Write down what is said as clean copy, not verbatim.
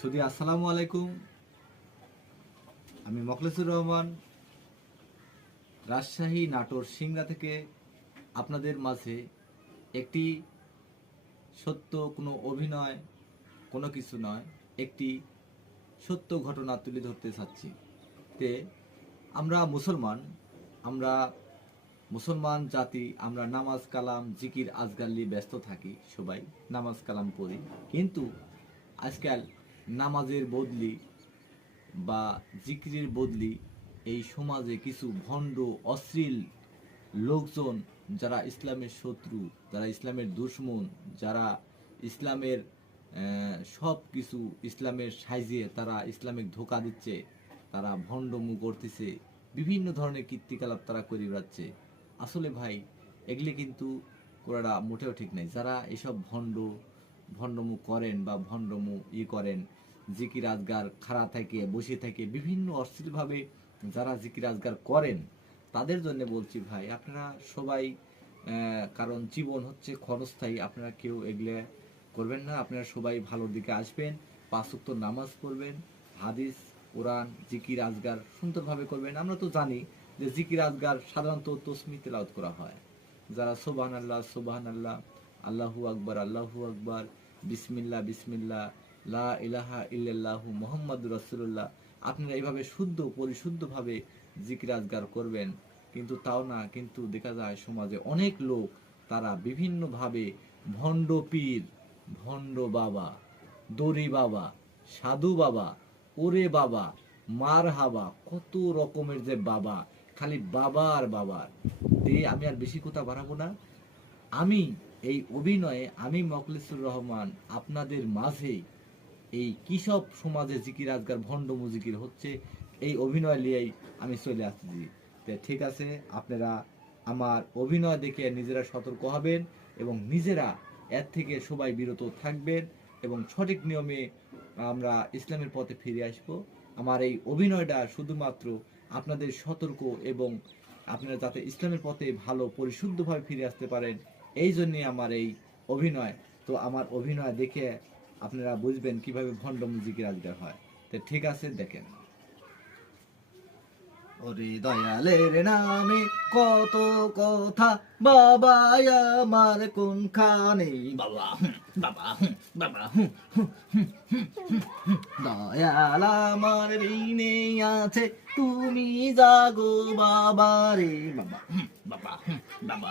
সুধী আসসালামু আলাইকুম। আমি মখলেসুর রহমান, রাজশাহী নাটোর সিংড়া থেকে আপনাদের মাঝে একটি সত্য কোনো অভিনয় কোনো কিছু নয়, একটি সত্য ঘটনা তুলে ধরতে চাচ্ছি। তে আমরা মুসলমান জাতি, আমরা নামাজ কালাম জিকির আজগার নিয়ে ব্যস্ত থাকি, সবাই নামাজ কালাম করি। কিন্তু আজকাল নামাজের বদলি বা জিকিরের বদলি এই সমাজে কিছু ভণ্ড অশ্লীল লোকজন, যারা ইসলামের শত্রু, যারা ইসলামের দুশমন, যারা ইসলামের সব কিছু ইসলামের সাইজে তারা ইসলামিক ধোকা দিচ্ছে, তারা ভণ্ডমু করতেছে, বিভিন্ন ধরনের কীর্তিকলাপ তারা করে বেড়াচ্ছে। আসলে ভাই, এগুলি কিন্তু করাটা মোটেও ঠিক নাই। যারা এসব ভণ্ডমু করেন বা ভণ্ডমু করেন, জিকির আজগার খাড়া থেকে বসে থেকে বিভিন্ন অশ্লীলভাবে যারা জিকির আজগার করেন, তাদের জন্য বলছি ভাই, আপনারা সবাই, কারণ জীবন হচ্ছে ক্ষণস্থায়ী, আপনারা কেউ এগুলো করবেন না। আপনারা সবাই ভালোর দিকে আসবেন, 5 ওয়াক্ত নামাজ পড়বেন, হাদিস কোরআন জিকির আজগার সুন্দরভাবে করবেন। আমরা তো জানি যে জিকির আজগার সাধারণত তসমি তেলাওয়াত করা হয়। যারা সুবহানাল্লাহ সুবহানাল্লাহ, আল্লাহু আকবার, বিসমিল্লাহ বিসমিল্লাহ, লা ইলাহা ইল্লাল্লাহু মুহাম্মাদুর রাসূলুল্লাহ, আপনারা এইভাবে পরিশুদ্ধভাবে জিকির আজগার করবেন। কিন্তু তাও না, কিন্তু দেখা যায় সমাজে অনেক লোক তারা বিভিন্নভাবে ভণ্ড পীর, ভণ্ড বাবা, দড়ি বাবা, সাধু বাবা, ওরে বাবা, মার হাবা, কত রকমের যে বাবা, খালি বাবা আর বাবার দিয়ে আমি আর বেশি কথা বাড়াবো না। আমি এই অভিনয়ে, আমি মখলেসুর রহমান আপনাদের মাঝে এই কিসব সমাজে জিকির আজগার ভণ্ড মুজিকির হচ্ছে, এই অভিনয় নিয়েই আমি চলে আসছি। তো ঠিক আছে, আপনারা আমার অভিনয় দেখে নিজেরা সতর্ক হবেন এবং নিজেরা এর থেকে সবাই বিরত থাকবেন এবং সঠিক নিয়মে আমরা ইসলামের পথে ফিরে আসব। আমার এই অভিনয়টা শুধুমাত্র আপনাদের সতর্ক এবং আপনারা যাতে ইসলামের পথে ভালো পরিশুদ্ধভাবে ফিরে আসতে পারেন, এই জন্যে আমার এই অভিনয়। তো আমার অভিনয় দেখে আপনারা বুঝবেন কিভাবে ভণ্ড জিকির আজগার হয়। তো ঠিক আছে, দেখেন। ওরে দয়ালের নামে কত কথা, বাবা আমার কোনখানে, বাবা বাবা বাবা, দয়াল আমার ঋণে আছে, তুমি জাগো বাবা রে, বাবা বাবা বাবা।